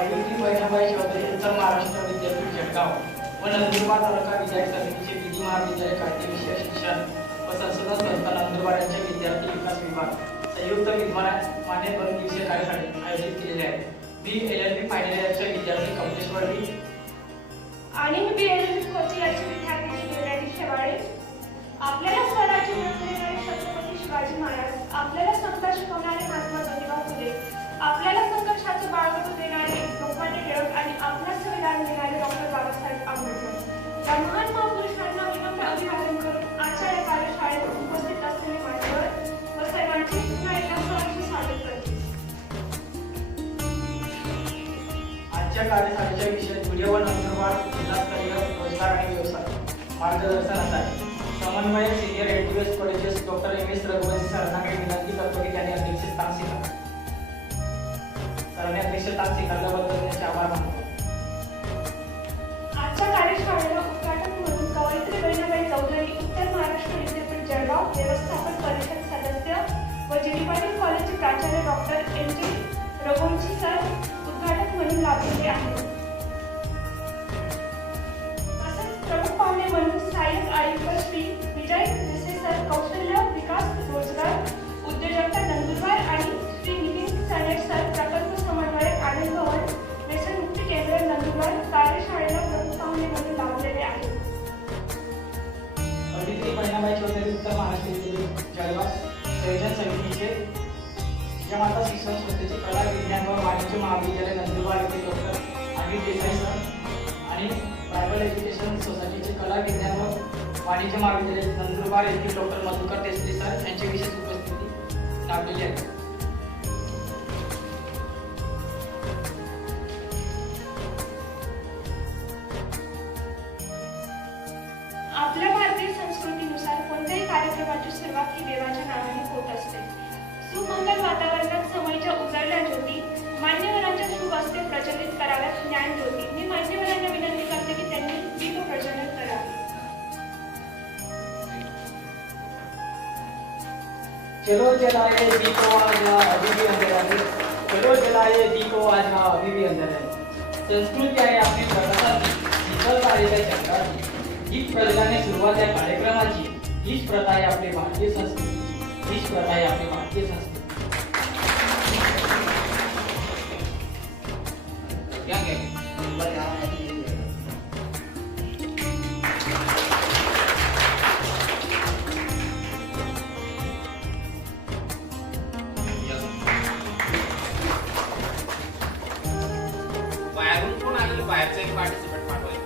अभिनेत्री बहिणाबाई चौधरी यांचा महाराष्ट्र विद्यापीठ जळगाव व नंदुरबार तालुका विद्यालय समितीचे विधी महाविद्यालय कायदे विषय शिक्षण व संशोधन संस्था नंदुरबार यांचे विद्यार्थी विकास विभाग संयुक्त विद्यमाने 2 दिवसीय कार्यशाळा आयोजित केलेले आहे। मी LLB फायनल इयरच्या विद्यार्थी कमलेश वर्डी आणि मी BLB कोची याची विद्यार्थी निवेदिता शेवाळे। आपल्याला स्वराज्य मिळवणारे छत्रपती शिवाजी महाराज, आपल्याला संघर्ष शिकवणारे महात्मा ज्योतिबा फुले, आपल्याला संघर्षाचे बाळगडू देणारे लोकमान्य टिळक आणि आपला संविधान देणारे डॉक्टर बाबासाहेब आंबेडकर या महान महापुरुषांना विनम्र अभिवादन करून आजच्या या कार्यशाळेत उपस्थित असलेले मान्यवर व सर्वांचे पुन्हा एकदा सहर्ष स्वागत करते। आजच्या कार्यशाळेचा विषय व्हिडिओ व नंदुरबार जिल्हास्तरीय रोजगार आणि व्यवसाय मार्गदर्शन आहे। समन्वयक senior advocate colleges doctor MS Raghuvanshi सरांना काही विनंती करतो की त्यांनी अध्यक्षस्थान स्वीकारावे। सरांनी अध्यक्षस्थान स्वीकारल्याबद्दल त्यांचे आभार मानतो। आजच्या कार्यशाळेला उद्घाटक म्हणून कवयित्री बहिणाबाई चौधरी उत्तर महाराष्ट्र विद्यापीठ जळगाव व्यवस्थापन परिषद सदस्य व जिडीपाटील कॉलेजचे प्राचार्य डॉक्टर MG रघुवंशी सर उद्घाटक म्हणून लाभलेले आहेत। तसेच प्रमुख पाहुणे म्हणून सहाय्यक आयुक्त श्री विजय देसाई सर कौशल्य विकास रोजगार उद्योजकता नंदुरबार आणि श्री नितीन सनेट सर प्रकल्प समन्वयक आनंद भवन व्यसनमुक्ती केंद्र नंदुरबार कार्यशाळेला प्रमुख पाहुणे म्हणून लाभलेले आहेत। अभिनेत्री बहिणाबाई चौधरी उत्तर महाराष्ट्र विद्यापीठ जळगाव संयोजन समितीचे माता शिक्षण संस्थेचे कला विज्ञान व वाणिज्य महाविद्यालय नंदुरबार येथे डॉक्टर अनिल देसाई सर आणि ट्रायबल एज्युकेशन सोसायटीचे कला विज्ञान व वाणिज्य महाविद्यालय नंदुरबार येथील डॉक्टर मधुकर देसले सर यांची विशेष उपस्थिती लाभलेली आहे। आपल्या भारतीय संस्कृतीनुसार कोणत्याही कार्यक्रमाची सुरुवात ही देवाच्या नावाने होत असते। सुमंगल वातावरणात समयच्या उजळल्या ज्योती मान्यवरांच्या शुभ हस्ते प्रज्वलित कराव्यात ज्ञान ज्योती। मी मान्यवरांना विनंती करते की त्यांनी दीप प्रज्वलन करावे। चलो जलाए दीपो आज अभी भी अंधेरा है, चलो जलाए दीपो आज अभी भी अंधेरा है। संस्कृती आहे आपली प्रगती शीतल कार्याच्या चक्राची, ही प्रजगाने सुरुवात या कार्यक्रमाची, हीच प्रथा आहे आपली भारतीय संस्कृती, हीच प्रथा आहे आपली भारतीय संस्कृती। बाहेरून कोण आलेलं बाहेरचं एक पार्टिसिपेंट पाठवायचं।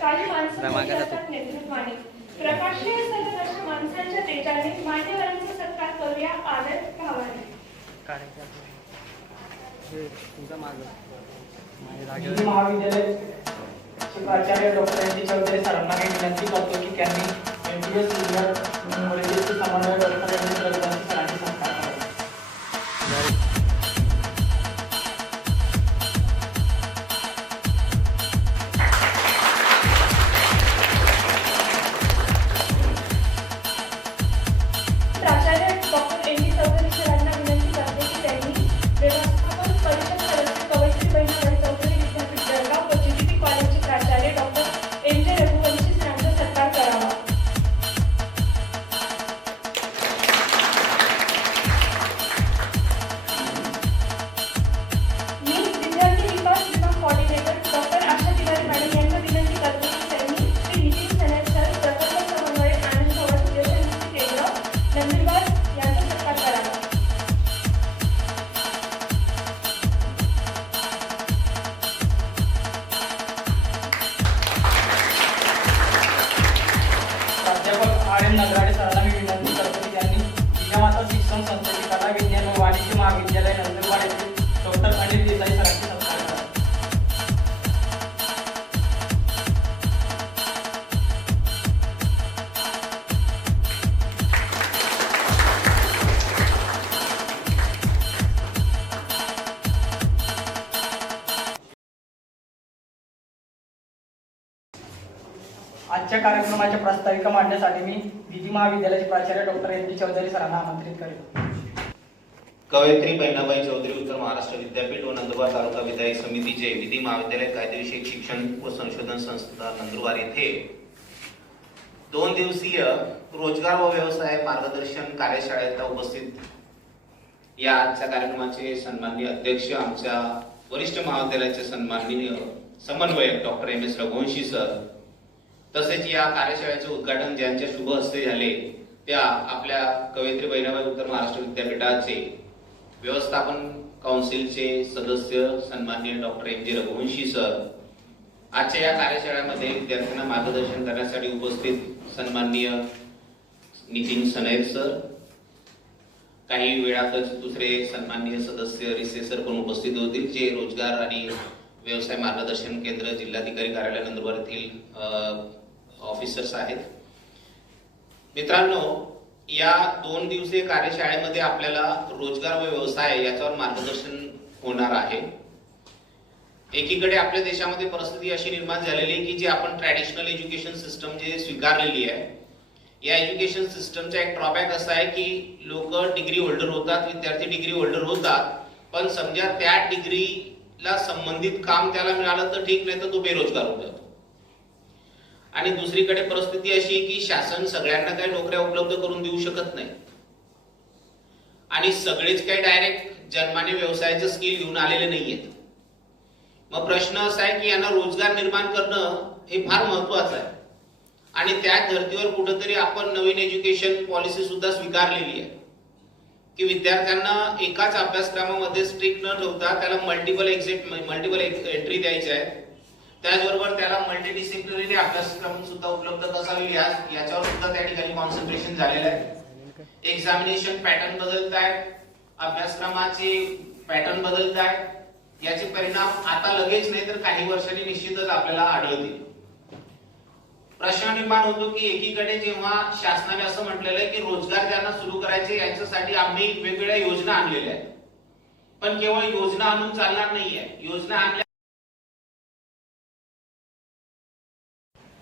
काही माणसं नेतृत्वाने प्रकाशनीय सर्वदर्श माणसांच्या तेजाने मान्यवरांचा सत्कार करूया आदर भावाने। महाविद्यालय प्राचार्य डॉक्टर MG चौधरी सरांना काही विनंती करतो की त्यांनी MTS सिनियर कॉलेजेसचे समन्वयक डॉक्टर MS रघुवंशी सरांची सत्कार करावा। प्राचार्य डॉक्टर MG चौधरी सरांना विनंती करते की त्यांनी व्यवस्थापन परिषद सदस्य कवयित्री बहिणाबाई चौधरी विद्यापीठ जळगाव व GDP कॉलेजचे प्राचार्य डॉक्टर MJ रघुवंशी सरांचा सत्कार करावा। मी विद्यार्थी विकास विभाग कोऑर्डिनेटर डॉक्टर आशा तिवारी मॅडम यांना विनंती करते की त्यांनी श्री नितीन सनेट सर प्रकल्प समन्वयक आनंद भवन व्यसनमुक्ती केंद्र नंदुरबार यांचा सत्कार करावा। प्राध्यापक RM नगराडे सरांना मी विनंती करतो की त्यांनी जिजामाता शिक्षण संस्थेचे कला विज्ञान व वाणिज्य महाविद्यालय नंदुरबार येथील डॉक्टर अनिल देसाई सरांची सत्कार करावा। आजच्या आजच्या कार्यक्रमाच्या प्रास्ताविका मांडण्यासाठी मी विधी महाविद्यालयाचे प्राचार्य डॉक्टर एम चौधरी सरांना आमंत्रित करेन. कवयित्री बहिणाबाई चौधरी उत्तर महाराष्ट्र विद्यापीठ व नंदुरबार तालुका विधायक समितीचे विधी महाविद्यालय कायदेविषयक शिक्षण व संशोधन संस्था नंदुरबार येथे 2 दिवसीय रोजगार व व्यवसाय मार्गदर्शन कार्यशाळेला उपस्थित या आजच्या कार्यक्रमाचे सन्माननीय अध्यक्ष आमच्या वरिष्ठ महाविद्यालयाचे सन्माननीय समन्वयक doctor M S Raghuvanshi sir, तसेच या कार्यशाळेचे उद्घाटन ज्यांच्या शुभ हस्ते झाले त्या आपल्या कवयित्री बहिणाबाई उत्तर महाराष्ट्र विद्यापीठाचे व्यवस्थापन काउन्सिलचे सदस्य सन्माननीय डॉक्टर एम जे रघुवंशी सर, आजच्या या कार्यशाळेमध्ये विद्यार्थ्यांना मार्गदर्शन करण्यासाठी उपस्थित सन्माननीय नितीन सनैर सर, काही वेळातच दुसरे सन्माननीय सदस्य रिसे सर पण उपस्थित होतील, जे रोजगार आणि व्यवसाय मार्गदर्शन केंद्र जिल्हाधिकारी कार्यालय नंदुरबार येथील ऑफिसर्स आहेत. मित्रांनो, या 2 दिवसीय कार्यशाळेमध्ये आपल्याला रोजगार व व्यवसाय याच्यावर मार्गदर्शन होणार आहे. एकीकडे आपल्या देशामध्ये परिस्थिती अशी निर्माण झालेली आहे की जी आपण ट्रॅडिशनल एज्युकेशन सिस्टम जे स्वीकारलेली आहे, या एज्युकेशन सिस्टमचा एक ड्रॉबॅक असा आहे की लोक डिग्री होल्डर होतात, विद्यार्थी डिग्री होल्डर होतात, पण समजा त्या डिग्रीला संबंधित काम त्याला मिळालं तर ठीक, नाही तर तो बेरोजगार होतो. आणि दुसरीकडे परिस्थिती अशी की शासन सगळ्यांना काही नोकऱ्या उपलब्ध करून देऊ शकत नाही आणि सगळेच काही डायरेक्ट जन्माने व्यवसायाचे स्किल घेऊन आलेले नाहीयेत. मग प्रश्न असा आहे की यांना रोजगार निर्माण करणं हे फार महत्वाचं आहे आणि त्याच धर्तीवर कुठेतरी आपण नवीन एज्युकेशन पॉलिसी सुद्धा स्वीकारलेली आहे की विद्यार्थ्यांना एकाच अभ्यासक्रमामध्ये स्ट्रिक्ट न ठेवता त्याला मल्टिपल एंट्री द्यायची आहे. त्याचबरोबर त्याला मल्टीडिसिप्लिनरी अभ्यासक्रम सुद्धा उपलब्ध कसा होईल याच्यावर सुद्धा त्या ठिकाणी कॉन्सन्ट्रेशन झालेलं आहे. एक्झामिनेशन पॅटर्न बदलत आहेत, अभ्यासक्रमाचे पॅटर्न बदलत आहेत, याचे परिणाम आता लगेच नाही तर काही वर्षांनी निश्चितच आपल्याला आढळतील. प्रश्न निर्माण होतो की एकीकडे जेव्हा शासनाने असं म्हटलेलं आहे की रोजगार ज्यांना सुरू करायचे यांच्यासाठी आम्ही वेगवेगळ्या योजना आणलेल्या आहेत, पण केवळ योजना आणून चालणार नाहीये. योजना आणल्या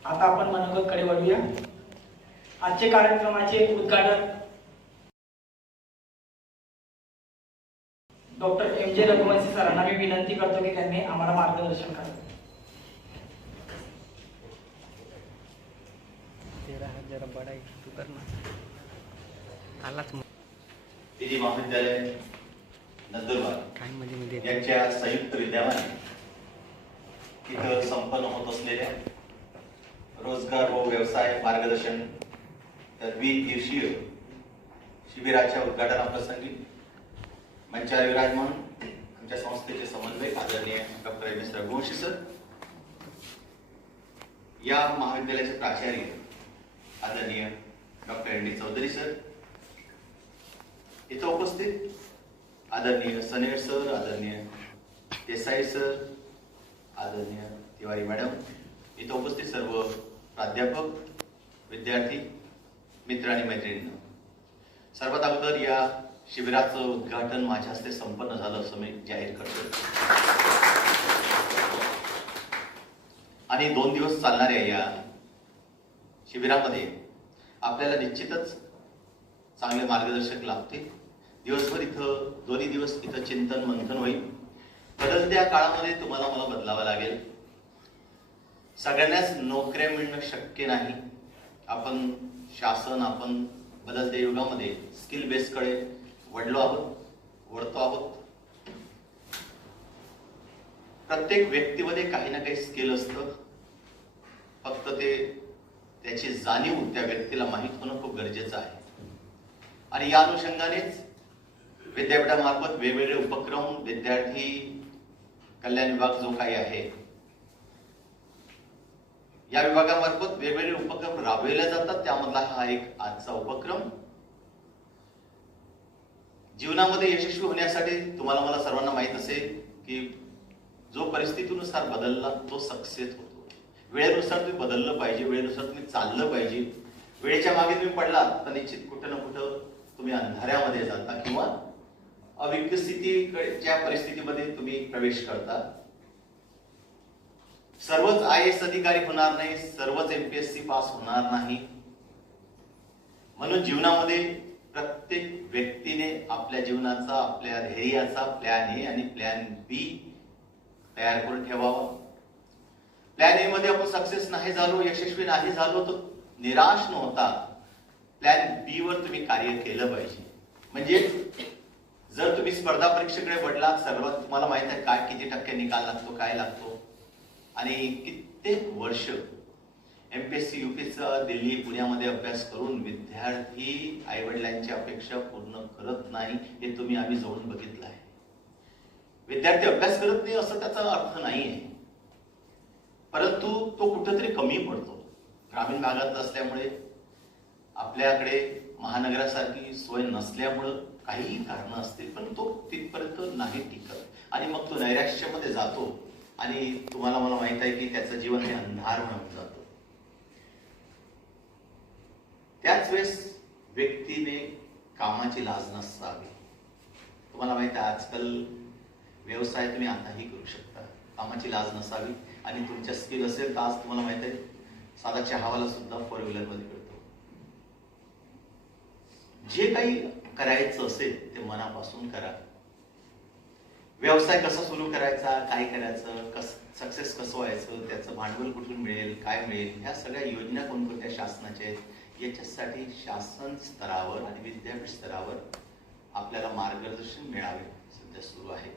आता आपण मनोगतकडे वळूया. आजचे कार्यक्रमाचे उद्घाटन डॉक्टर एम जे रघुवंशी सरांना मी विनंती करतो की त्यांनी आम्हाला मार्गदर्शन करावे. विधी महाविद्यालय नंदुरबार यांच्या संयुक्त विद्यमाने इथं संपन्न होत असलेल्या रोजगार व व्यवसाय मार्गदर्शन 20 दिवसीय शिबिराच्या उद्घाटनाप्रसंगी मंचावर विराजमान आमच्या संस्थेचे समन्वयक आदरणीय doctor M S Raghuvanshi sir, या महाविद्यालयाचे प्राचार्य आदरणीय doctor N D Chaudhari sir, इथं उपस्थित आदरणीय सनेर सर, आदरणीय देसाई सर, आदरणीय तिवारी मॅडम, इथं उपस्थित सर्व प्राध्यापक, विद्यार्थी मित्र आणि मैत्रिणींना, सर्वात अगोदर या शिबिराचं उद्घाटन माझ्या हस्ते संपन्न झालं असं मी जाहीर करतो. आणि 2 दिवस चालणाऱ्या या शिबिरामध्ये आपल्याला निश्चितच चांगले मार्गदर्शक लाभतील. दिवसभर इथं 2 दिवस इथं चिंतन मंथन होईल. बदलत्या काळामध्ये तुम्हाला मला बदलावं लागेल. सगळ्यांनाच नोकऱ्या मिळणं शक्य नाही. आपण शासन, आपण बदलत्या युगामध्ये स्किल बेसकडे वळतो आहोत. प्रत्येक व्यक्तीमध्ये काही ना काही स्किल असतं, फक्त त्याची जाणीव त्या व्यक्तीला माहीत होणं खूप गरजेचं आहे. आणि या अनुषंगानेच विद्यापीठामार्फत वेगवेगळे उपक्रम, विद्यार्थी कल्याण विभाग जो काही आहे या विभागामार्फत वेगवेगळे उपक्रम राबविले जातात. त्यामधला हा एक आजचा उपक्रम. जीवनामध्ये यशस्वी होण्यासाठी तुम्हाला मला सर्वांना माहित असेल की जो परिस्थितीनुसार बदलला तो सक्सेस होतो. वेळेनुसार तुम्ही बदललं पाहिजे, वेळेनुसार तुम्ही चाललं पाहिजे. वेळेच्या मागे तुम्ही पडला तर निश्चित कुठं ना कुठं तुम्ही अंधाऱ्यामध्ये जाता किंवा अविकसितच्या परिस्थितीमध्ये तुम्ही प्रवेश करता. सर्वच IAS अधिकारी होणार नाही, सर्वच MPSC पास होणार नाही. म्हणून जीवनामध्ये प्रत्येक व्यक्तीने आपल्या जीवनाचा, आपल्या ध्येयाचा प्लॅन A आणि प्लॅन B तयार करून ठेवावा. प्लॅन A मध्ये आपण सक्सेस नाही झालो, यशस्वी नाही झालो, तर निराश न होता प्लॅन B वर तुम्ही कार्य केलं पाहिजे. म्हणजे जर तुम्ही स्पर्धा परीक्षेकडे वळलात, सर्वात तुम्हाला माहित आहे काय किती टक्के निकाल लागतो, काय लागतो, आणि कित्येक वर्ष MPSC UPSC दिल्ली पुण्यामध्ये अभ्यास करून विद्यार्थी आई वडिलांची अपेक्षा पूर्ण करत नाही, हे तुम्ही आम्ही जाऊन बघितलं आहे. विद्यार्थी अभ्यास करत नाही असं त्याचा अर्थ नाहीये, परंतु तो कुठेतरी कमी पडतो. ग्रामीण भागात असल्यामुळे, आपल्याकडे महानगरासारखी सोय नसल्यामुळं, काही कारणं असतील, पण तो तिथपर्यंत नाही टिकत आणि मग तो नैराश्यामध्ये जातो आणि तुम्हाला मला माहित आहे की त्याचं जीवन हे अंधार होऊन जातं. त्याच वेळेस व्यक्तीने कामाची लाज नसावी. तुम्हाला माहित आहे आजकाल व्यवसाय तुम्ही आताही करू शकता, कामाची लाज नसावी. आणि तुमच्या स्किल असेल तर आज तुम्हाला माहित आहे साधा चहावाला सुद्धा 4 व्हीलर मध्ये करतो. जे काही करायचं असेल ते मनापासून करा. व्यवसाय कसा सुरू करायचा, काय करायचं, सक्सेस कसं व्हायचं, त्याचं भांडवल कुठून मिळेल, काय मिळेल, ह्या सगळ्या योजना कोणकोणत्या शासनाच्या आहेत, याच्यासाठी शासन स्तरावर आणि विद्यापीठ स्तरावर आपल्याला मार्गदर्शन मिळावे सध्या सुरू आहे.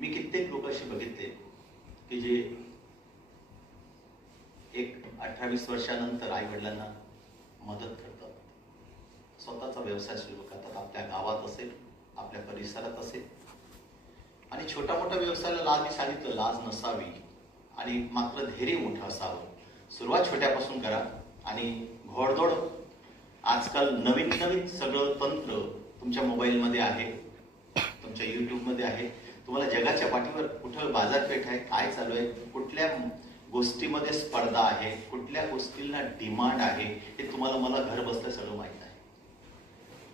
मी कित्येक लोक असे बघितले की जे एक 18-20 वर्षानंतर आई वडिलांना मदत करतात, स्वतःचा व्यवसाय सुरू करतात, आपल्या गावात असेल, आपल्या परिसरात असेल. आणि छोटा मोठा व्यवसायाला लाज सांगितलं, लाज नसावी आणि मात्र धैर्य मोठं असावं. सुरुवात छोट्यापासून करा आणि घोडदौड. आजकाल नवीन नवीन सगळं तंत्र तुमच्या मोबाईलमध्ये आहे, तुमच्या युट्यूबमध्ये आहे. तुम्हाला जगाच्या पाठीवर कुठं बाजारपेठ आहे, काय चालू आहे, कुठल्या गोष्टीमध्ये स्पर्धा आहे, कुठल्या गोष्टींना डिमांड आहे, हे तुम्हाला मला घर बसल्या सगळं माहित आहे.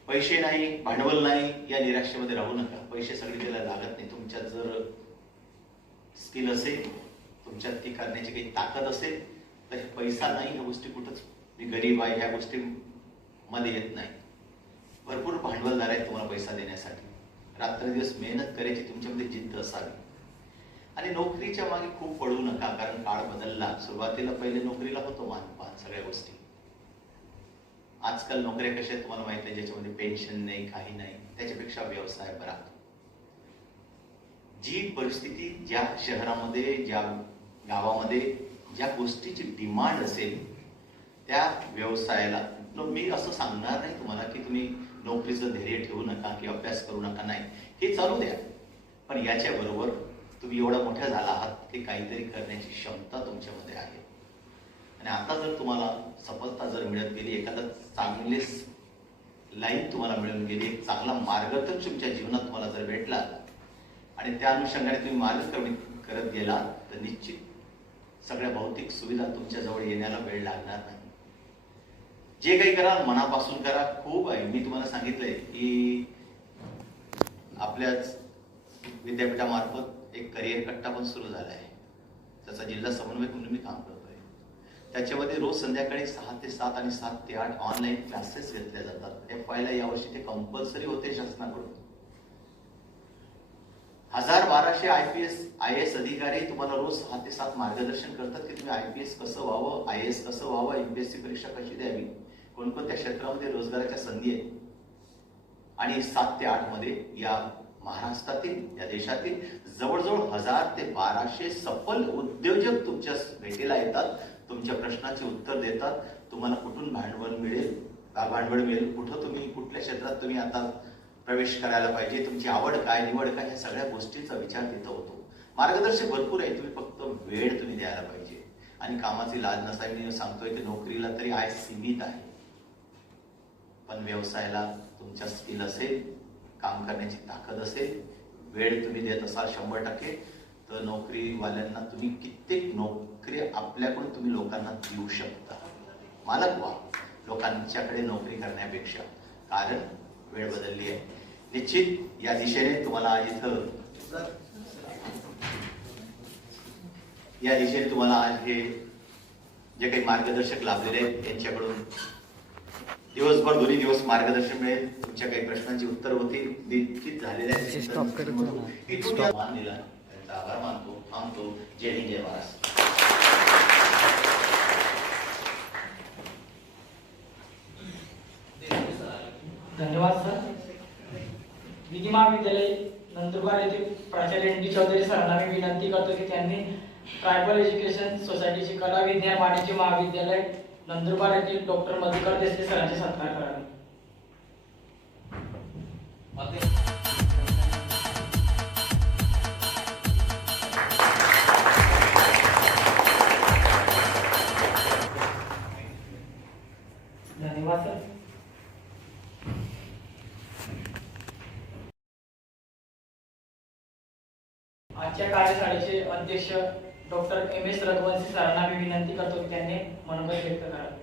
पैसे नाही, भांडवल नाही, या निराशेमध्ये राहू नका. पैसे सगळीकडे लागत नाही. तुमच्यात जर स्किल असेल, तुमच्यात ती करण्याची काही ताकद असेल, तर पैसा नाही ह्या गोष्टी कुठंच, मी गरीब आहे ह्या गोष्टी मध्ये येत नाही. भरपूर भांडवलदार आहेत तुम्हाला पैसा देण्यासाठी. रात्रदिवस मेहनत करायची तुमच्यामध्ये जिद्द असावी. आणि नोकरीच्या मागे खूप पडू नका, कारण काळ बदलला. सुरुवातीला पहिले नोकरीला होतो मानपान सगळ्या गोष्टी. आजकाल नोकऱ्या कशा आहेत तुम्हाला माहिती आहे, ज्याच्यामध्ये पेन्शन नाही, काही नाही, त्याच्यापेक्षा व्यवसाय बरा. जी परिस्थिती ज्या शहरामध्ये, ज्या गावामध्ये ज्या गोष्टीची डिमांड असेल त्या व्यवसायाला, मी असं सांगणार नाही तुम्हाला की तुम्ही नोकरीचं धैर्य ठेवू नका की अभ्यास करू नका, नाही, हे चालू द्या. पण याच्या बरोबर तुम्ही एवढा मोठा झाला आहात की काहीतरी करण्याची क्षमता तुमच्यामध्ये आहे. आणि आता जर तुम्हाला सफलता जर मिळत गेली, एखादा चांगले लाईन तुम्हाला मिळून गेली, एक चांगला मार्गदर्शक तुमच्या जीवनात तुम्हाला जर भेटला आणि त्या अनुषंगाने तुम्ही मार्गक्रमण करत गेला, तर निश्चित सगळ्या भौतिक सुविधा तुमच्या जवळ येण्याला वेळ लागणार नाही. जे काही करा मनापासून करा. खूप आहे, मी तुम्हाला सांगितलंय की आपल्याच विद्यापीठामार्फत एक करिअर कट्टा पण सुरू झाला आहे. त्याचा जिल्हा समन्वयक म्हणून मी काम करतोय. त्याच्यामध्ये रोज संध्याकाळी 6 ते 7 आणि 7 ते 8 ऑनलाईन क्लासेस घेतले जातात. FY ला यावर्षी ते कंपल्सरी होते शासनाकडून. 1200 IAS अधिकारी तुम्हाला रोज 6 ते 7 मार्गदर्शन करतात की तुम्ही IPS कसं व्हावं, IAS कसं व्हावं, MPSC परीक्षा कशी द्यावी, कोणकोणत्या क्षेत्रामध्ये रोजगाराच्या संधी आहेत. आणि 7 ते 8 मध्ये या महाराष्ट्रातील, या देशातील जवळजवळ 1000 ते 1200 सफल उद्योजक तुमच्या भेटीला येतात, तुमच्या प्रश्नाचे उत्तर देतात. तुम्हाला कुठून भांडवल मिळेल, कुठं तुम्ही कुठल्या क्षेत्रात तुम्ही आता प्रवेश करायला पाहिजे, तुमची आवड काय, निवड काय, ह्या सगळ्या गोष्टींचा विचार तिथं होतो. मार्गदर्शक भरपूर आहे, तुम्ही फक्त वेळ तुम्ही द्यायला पाहिजे. आणि कामाची लाज नसावी. मी सांगतोय की नोकरीला तरी सीमित आहे, पण व्यवसायाला तुमच्या स्किल असेल, काम करण्याची ताकद असेल, वेळ तुम्ही देत असाल 100%, तर नोकरीवाल्यांना तुम्ही कित्येक नोकरी आपल्याकडून तुम्ही लोकांना देऊ शकता. मालक व्हा लोकांच्याकडे नोकरी करण्यापेक्षा, कारण वेळ बदलली आहे. निश्चित या दिशेने तुम्हाला इथं या दिशेने तुम्हाला आज हे जे काही मार्गदर्शक लाभलेले आहेत त्यांच्याकडून दिवसभर दोन्ही दिवस मार्गदर्शन मिळेल. तुमच्या काही प्रश्नांची उत्तर होतील, निश्चित झालेल्या आहेत. इथून या मान दिला त्यांचा आभार मानतो, थांबतो. जय हिंद, जय महाराष्ट्र. धन्यवाद सर. विधी महाविद्यालय नंदुरबार येथील प्राचार्य एन डी चौधरी सरांना मी विनंती करतो की त्यांनी ट्रायबल एज्युकेशन सोसायटीचे कला विज्ञान वाणिज्य महाविद्यालय नंदुरबार येथील डॉक्टर मधुकर देसले सरांचे सत्कार करावे. धन्यवाद सर. आजच्या कार्यशाळेचे अध्यक्ष डॉक्टर एम एस रघुवंशी सरांना मी विनंती करतो की त्यांनी मनोगत व्यक्त करावे.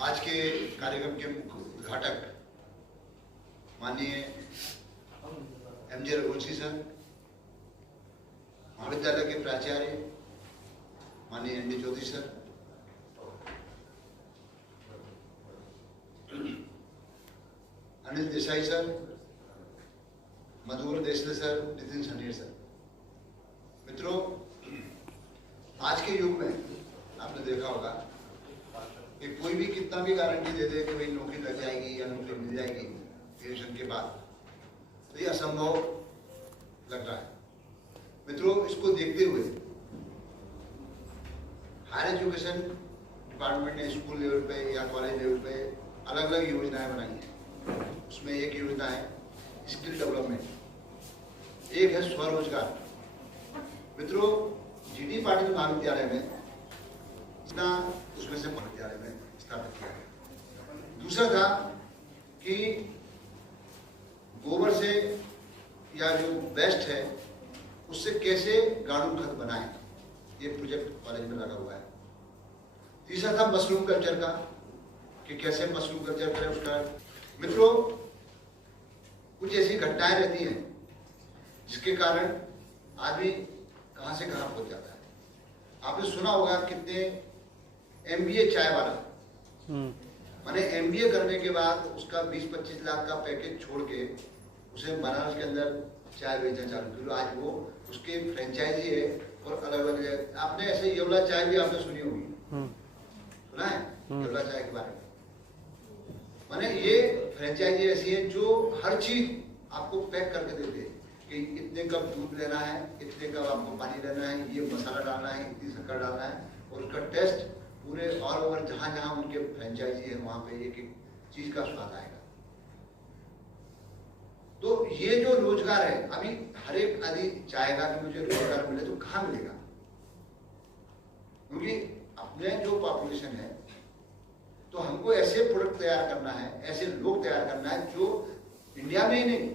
आज के कार्यक्रम के मुख्य उद्घाटक माननीय एम.जे. रघुवंशी सर, महाविद्यालय के प्राचार्य माननीय N D Chaudhari sir, Anil Desai sir, Madhukar Desale sir, Nitin Saner sir. मित्रों, आज के युग में आपने देखा होगा कि कोई भी कितना भी गारंटी दे दे कि भाई नौकरी लग जाएगी या नौकरी मिल जाएगी ग्रेजुएशन के बाद, तो ये असंभव लग रहा है. मित्रों, इसको देखते हुए हायर एजुकेशन डिपार्टमेंट ने स्कूल लेवल पे या कॉलेज लेवल पे अलग अलग योजनाएं बनाई हैं. उसमें एक योजना है स्किल डेवलपमेंट, एक है स्वरोजगार. मित्रों, जीडी पाटिल महाविद्यालय में उसमें से महाविद्यालय में स्थापित किया गया. दूसरा था कि गोबर से या जो वेस्ट है उससे कैसे गाड़ू खत बनाएं, ये प्रोजेक्ट कॉलेज में लगा हुआ है. तीसरा था मशरूम कल्चर का, कि कैसे मशरूम कल्चर करें उसका. मित्रों, कुछ ऐसी घटनाएं रहती हैं जिसके कारण आदमी कहां से कहां पहुंच जाता है. आपने सुना होगा कितने MBA चाय वाला, माने MBA करने के बाद उसका 20-25 लाख का पैकेज छोड़ के उसे बनारस के अंदर चाय बेचना चालू किया. आज वो उसके फ्रेंचाइजी है और अलग अलग जगह. आपने ऐसे येवला चाय भी आपने सुनी होगी, सुना है येवला चाय के बारे में. माने ये फ्रेंचाइजी ऐसी है जो हर चीज आपको पैक करके देते हैं कि इतने कप दूध लेना है, इतने कप आपको पानी लेना है, ये मसाला डालना है, इतनी शक्कर डालना है, और उसका टेस्ट पूरे ऑल ओवर जहां जहां उनके फ्रेंचाइजी है वहां पे एक एक चीज का स्वाद आएगा. तो ये जो रोजगार है, अभी हर एक आदमी चाहेगा कि मुझे रोजगार मिले, तो कहां मिलेगा? क्योंकि अपने जो पॉपुलेशन है, तो हमको ऐसे प्रोडक्ट तैयार करना है, ऐसे लोग तैयार करना है जो इंडिया में ही नहीं,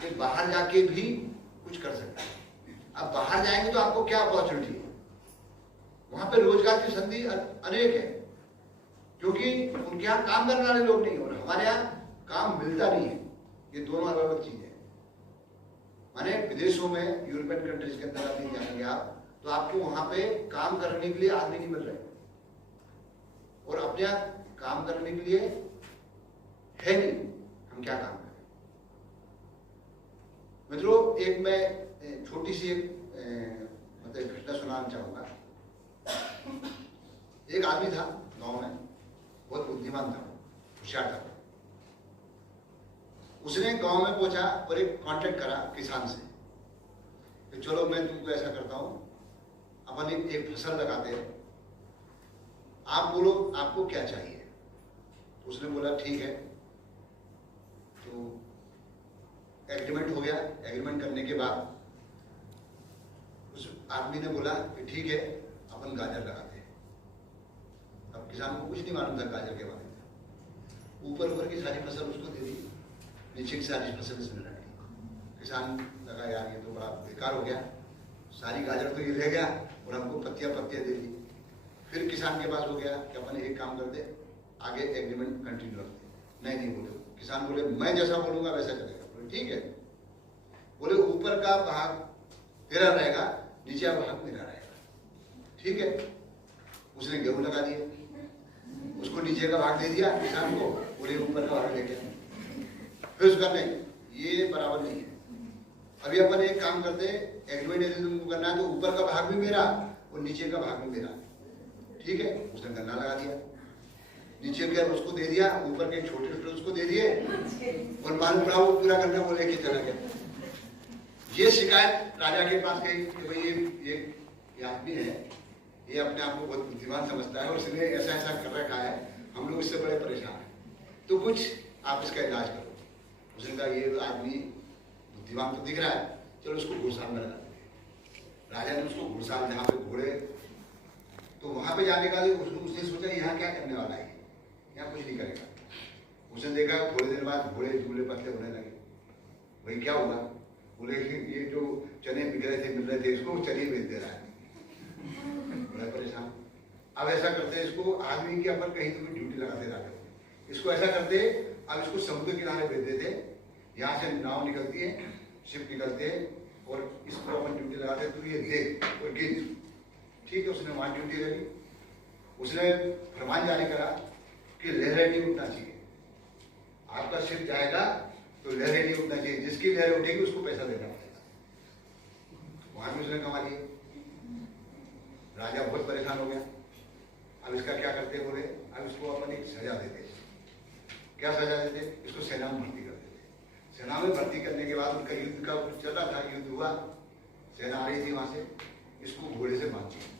कि बाहर जाके भी कुछ कर सकता है. अब बाहर जाएंगे तो आपको क्या अपॉर्चुनिटी है? वहां पे रोजगार की संधि अनेक है, क्योंकि उनके यहाँ काम करने वाले लोग नहीं, और हमारे यहाँ काम मिलता नहीं है. ये दोनों अलग अलग चीजें हैं. माने विदेशों में, यूरोपियन कंट्रीज के अंदर अभी जाएंगे आप, तो आपको वहां पे काम करने के लिए आदमी नहीं मिल रहे, और अपने यहाँ काम करने के लिए है नहीं. हम क्या काम करें? मित्रों, एक मैं छोटी सी मतलब घटना सुनाना चाहूंगा. एक आदमी था गांव में, बहुत बुद्धिमान था, होशियार था. उसने गांव में पहुंचा और एक कांटेक्ट करा किसान से कि चलो मैं तुमको ऐसा करता हूं, अपन एक फसल लगाते हैं, आप बोलो आपको क्या चाहिए. उसने बोला ठीक है. तो एग्रीमेंट हो गया. एग्रीमेंट करने के बाद उस आदमी ने बोला कि ठीक है, अपन गाजर लगाते हैं. अब किसान को कुछ नहीं मालूम था गाजर के बारे में. ऊपर ऊपर की सारी फसल उसको दे दी, नीचे की सारी फसल इसने रख ली. किसान लगा यार ये तो बड़ा बेकार हो गया, सारी गाजर तो ये ले गया और हमको पत्तियां पत्तियां दे दी. फिर किसान के पास हो गया कि अपन एक काम कर दे, आगे एग्रीमेंट कंटिन्यू रखते। नहीं बोले, किसान बोले मैं जैसा बोलूंगा वैसा चलेगा। बोले ठीक है। बोले ऊपर का भाग तेरा रहेगा, नीचे का भाग मेरा रहेगा। ठीक है। उसने गेहूं लगा दिया, उसको नीचे का भाग दे दिया किसान को, बोले ऊपर का भाग ले गया। फिर उसका नहीं, ये बराबर नहीं है। अभी अपन एक काम करते, एग्रीमेंट यदि तुमको करना है तो ऊपर का भाग भी मेरा और नीचे का भाग भी मेरा। ठीक है। उसने गन्ना लगा दिया, नीचे के उसको दे दिया, ऊपर के छोटे छोटे उसको दे दिए, और मालूम पड़ा वो पूरा गन्ना बोले कि चला गया। ये शिकायत राजा के पास गई कि भाई ये आदमी है, ये अपने आप को बहुत बुद्धिमान समझता है और इसने ऐसा ऐसा कर रखा है, हम लोग इससे बड़े परेशान हैं, तो कुछ आप इसका इलाज करो। उसने कहा ये आदमी बुद्धिमान तो दिख रहा है, चलो उसको घुड़साल में लगा दे। राजा ने उसको घुड़साल, जहाँ पे घोड़े, तो वहां पे जाने का उसने सोचा यहाँ क्या करने वाला है, यहाँ कुछ नहीं करेगा। उसने देखा थोड़ी देर बाद घोड़े दुबले पतले होने लगे। भाई क्या हुआ? बोले ये जो चने बिक रहे थे मिल रहे थे, इसको चने बेच दे रहा है। बड़ा परेशान। अब ऐसा करते इसको आदमी की अपन कहीं तो भी ड्यूटी लगाते राजा, इसको ऐसा करते, अब इसको समुद्र किनारे भेज देते, यहाँ से नाव निकलती है, शिप निकलते हैं, और इसको अपन ड्यूटी लगाते, तो ये देख और गिन। ठीक है। उसने वहां ड्यूटी लगी, उसने फरमान जारी करा कि लहरें नहीं उठना चाहिए, आपका शिप जाएगा तो लहरें नहीं उठना चाहिए, जिसकी लहरें उठेगी उसको पैसा देना पड़ेगा। वहां भी उसने कमा लिए। राजा बहुत परेशान हो गया। अब इसका क्या करते? बोले अब इसको अपन एक सजा देते। क्या सजा देते? इसको सेना में भर्ती कर देते। सेना में भर्ती करने के बाद उनका युद्ध का चल रहा था, युद्ध हुआ, सेना आ रही थी वहां से, इसको घोड़े से बांध दिया,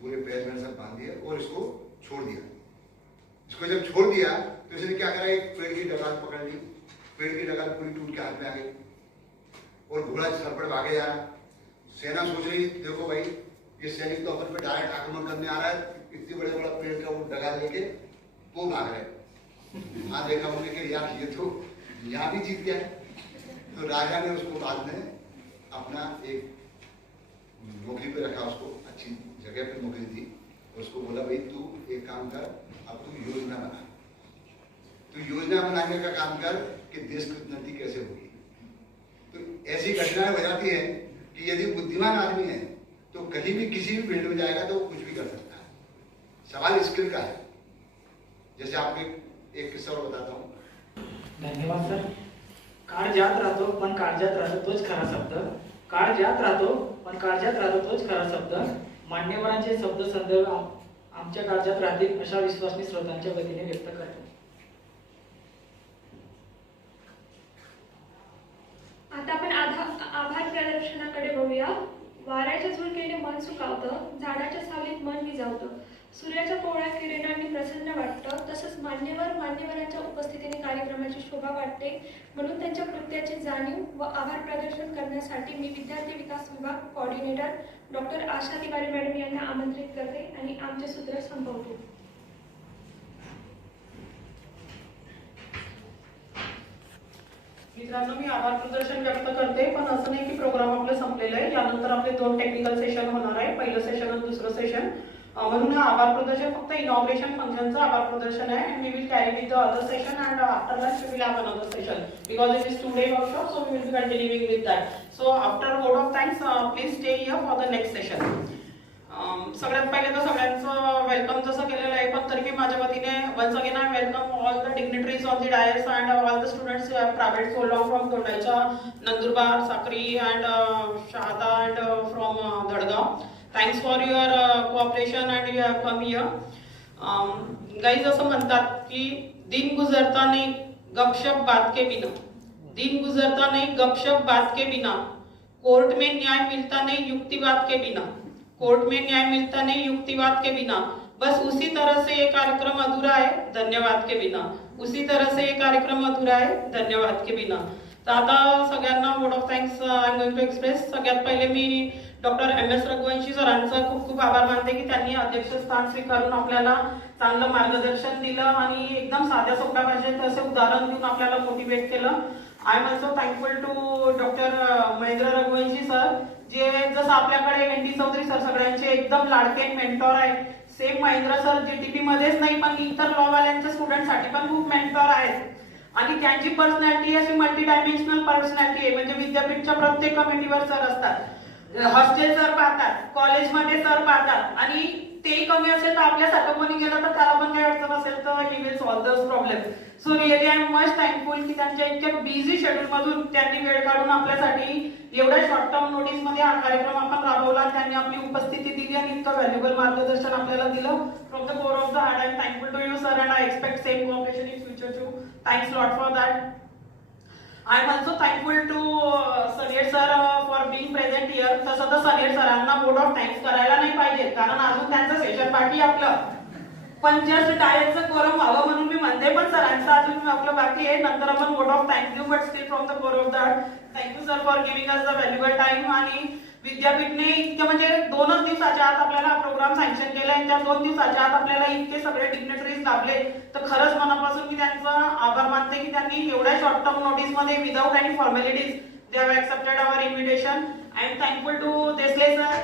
पूरे पैर में सब बांध दिया और इसको छोड़ दिया। इसको जब छोड़ दिया तो इसने क्या करा, एक पेड़ की डगाल पकड़ ली, पेड़ की डगाल पूरी टूट के हाथ में आ गई और घोड़ा सर पर भागे जा रहा। सेना सोच रही देखो भाई ये सैनिक तो अपन पे डायरेक्ट आक्रमण करने आ रहा है, इतनी बड़े बड़ा पेड़ का वो डगाल लेके वो भाग रहे। हाँ देखा उन्होंने कि यार ये तो यहाँ भी जीत गया। तो राजा ने उसको बाद में अपना एक नौकरी पे रखा, उसको अच्छी जगह पे नौकरी दी, उसको बोला भाई तू एक काम कर, अब तू योजना बना, तू योजना बनाने का काम कर कि देश की उन्नति कैसे होगी। तो ऐसी घटनाएं हो जाती है कि यदि बुद्धिमान आदमी है तो कहीं भी किसी भी फील्ड में जाएगा तो वो कुछ भी कर सकता है। सवाल स्किल का है। जैसे आपको एक किस्सा और बताता हूँ। धन्यवाद सर. काळजात राहतो पण काळजात राहतो तोच खरा शब्द. काळजात राहतो पण काळजात राहतो तोच खरा शब्द. मान्यवरांचे शब्द संदर्भ आमच्या काळजात राहतील अशा विश्वासनी श्रोतांच्या वतीने व्यक्त करतो. आता आपण आभार प्रदर्शनाकडे बघूया. वाऱ्याच्या झुळकेने मन सुकावतं, झाडाच्या सावलीत मन विजावतं, सूर्याच्या कोवळ्या किरणांनी प्रसन्न वाटतं, तसंच मान्यवरांच्या उपस्थितीने कार्यक्रमाची शोभा वाटते. म्हणून त्यांच्या कृत्याची जाणीव व आभार प्रदर्शन करण्यासाठी मी विद्यार्थी विकास विभाग कोऑर्डिनेटर डॉक्टर आशा तिवारी मॅडम यांना आमंत्रित करते आणि आमचे सूत्र संपवते. मित्रांनो, मी आभार प्रदर्शन व्यक्त करते, पण असं नाही की प्रोग्राम आपलं संपलेलं आहे. यानंतर आपले 2 टेक्निकल सेशन होणार आहे, पहिलं सेशन आणि दुसरं सेशन. म्हणून हा आभार प्रदर्शन फक्त इनॉग्रेशन फंक्शनचं आभार प्रदर्शन आहे. and we will carry with the other session and after that we will have another session because it is 2-day workshop, so we will be continuing with that. So after vote of thanks, please stay here for the next session. सगळ्यात पहिले तर सगळ्यांचं welcome जसं केलेलं आहे, पण तरी मी माझ्या वतीने once again I welcome all the dignitaries of the dais and all the students private so long from Dondaicha, Nandurbar, Sakri and Shahada and from Dhadgaon. Thanks for your cooperation and you have come here. Guys असं म्हणतात की दिन गुजरता नहीं गपशप बात के बिना, दिन गुजरता नहीं गपशप बात के बिना, कोर्ट में न्याय मिलता नहीं युक्तिवाद के बिना, कोर्ट में न्याय मिलता नहीं युक्तिवाद के बिना, बस उसी तरह से ये कार्यक्रम अधूरा है धन्यवाद के बिना, उसी तरह से ये कार्यक्रम अधूरा है धन्यवाद के बिना. तर आता सगळ्यांना vote of thanks I am going to express. सगळ्यात पहिले मी डॉक्टर MS रघुवंशी सरांचा खूप खूप आभार मानते की त्यांनी अध्यक्षस्थान स्वीकारून आपल्याला चांगलं मार्गदर्शन दिलं आणि एकदम साध्या सोप्या भाषेत असे उदाहरण देऊन आपल्याला मोटिवेट केलं. I am also thankful to doctor Mahendra Raghuvanshi sir, जे जसं आपल्याकडे एन.डी. चौधरी सर सगळ्यांचे एकदम लाडके मेंटॉर आहेत, सेम महेंद्र सर जीटीपी मध्येच नाही पण इतर लॉवाल्यांच्या स्टुडंटसाठी पण खूप मेंटॉर आहेत. आणि त्यांची पर्सनॅलिटी अशी मल्टी डायमेन्शनल पर्सनॅलिटी आहे, म्हणजे विद्यापीठच्या प्रत्येक कमिटीवर सर असतात, हॉस्टेल सर पाहतात, कॉलेजमध्ये सर पाहतात, आणि तेही कमी असेल तर आपल्यासारखं कोणी गेलं तर त्याला पण काही अडचण असेल तर ही विल सॉल्व दस problem. So really I am much thankful की त्यांच्या इतक्या बिझी शेड्यूल मधून त्यांनी वेळ काढून आपल्यासाठी एवढ्या शॉर्ट टर्म नोटीस मध्ये हा कार्यक्रम आपण राबवला, त्यांनी आपली उपस्थिती दिली आणि इतकं व्हॅल्युएबल मार्गदर्शन आपल्याला दिलं. From the core of the heart I am thankful to you sir and I expect same cooperation in future too. Thanks lot for that. I am also thankful to Saner sir for being present here. तसं तर snare सरांना board of thanks करायला नाही पाहिजे, कारण अजून त्यांचं session बाकी आपलं, पण जस्ट डायटचं कोरम व्हावं म्हणून मी म्हणते, पण सरांचं अजून आपलं बाकी आहे, नंतर आपण बोर्ड ऑफ थँक्स देऊ. But still from the core of the heart thank you sir for giving us the valuable time. आणि विद्यापीठने इतके म्हणजे 2च दिवसाच्या आत आपल्याला हा प्रोग्राम सँक्शन केला आणि त्या 2 दिवसाच्या आत आपल्याला इतके सगळे डिग्नेटरीज लाभले, तर खरंच मनापासून मी त्यांचा आभार मानते की त्यांनी एवढ्या शॉर्ट टर्म नोटीस मध्ये without any formalities they have accepted our invitation. I am thankful to Desale sir,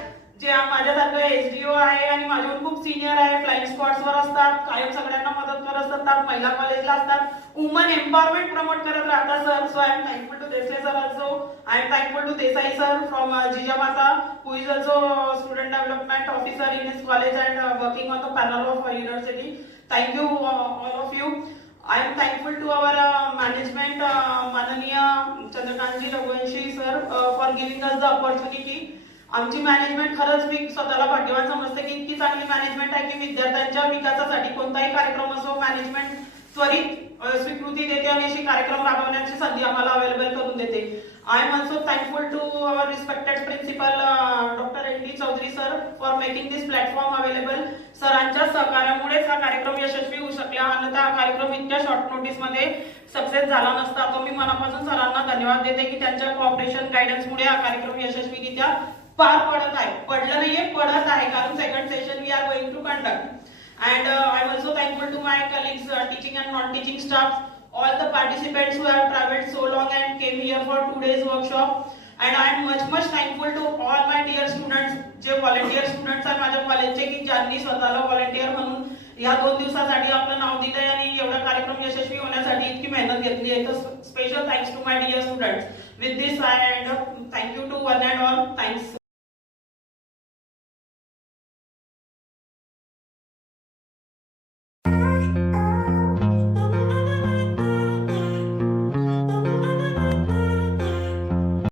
जे माझ्यासारखं एसडीओ आहे आणि माझ्याहून खूप सिनियर आहे, फ्लाइंग स्क्वॉड्सवर असतात, कायम सगळ्यांना मदत करत असतात, महिला कॉलेजला असतात, वुमन एम्पॉवरमेंट प्रमोट करत राहतात sir. So I am thankful to Desale sir also. I am thankful to Desai sir from Jijamata, who is also student development officer in his college and working on the panel of university. Thank you all of you. I am thankful to our management, माननीय Chandrakantji Raghuvanshi sir, for giving us the opportunity. आमची management खरंच मी स्वतःला भाग्यवान समजते की इतकी चांगली मॅनेजमेंट आहे की विद्यार्थ्यांच्या विकासासाठी कोणताही कार्यक्रम असो मॅनेजमेंट त्वरित स्वीकृती देते आणि अशी कार्यक्रम राबवण्याची संधी आम्हाला अवेलेबल करून देते. I am also thankful to our respected principal doctor N D. Chaudhari sir for making this platform available. सरांच्या सहकार्यामुळेच हा कार्यक्रम यशस्वी होऊ शकला, अन्यथा हा कार्यक्रम इतक्या शॉर्ट नोटीस मध्ये सक्सेस झाला नसता. तो मी मनापासून सरांना धन्यवाद देते की त्यांच्या कोऑपरेशन गायडन्समुळे हा कार्यक्रम यशस्वीरित्या पार पडत आहे. पडलं नाहीये, पडत आहे, कारण second session we are going to conduct. And I am also thankful to my colleagues, teaching and non-teaching staff, all the participants who have traveled so long and came here for 2 days workshop. And I am much thankful to all my dear students, जे volunteer students आहेत माझ्या कॉलेजचे, की ज्यांनी स्वतःला volunteer म्हणून या 2 दिवसासाठी आपलं नाव दिलंय आणि एवढा कार्यक्रम यशस्वी होण्यासाठी इतकी मेहनत घेतली आहे. तर special thanks to my dear students. With this I end up. Thank you to one and all. Thanks.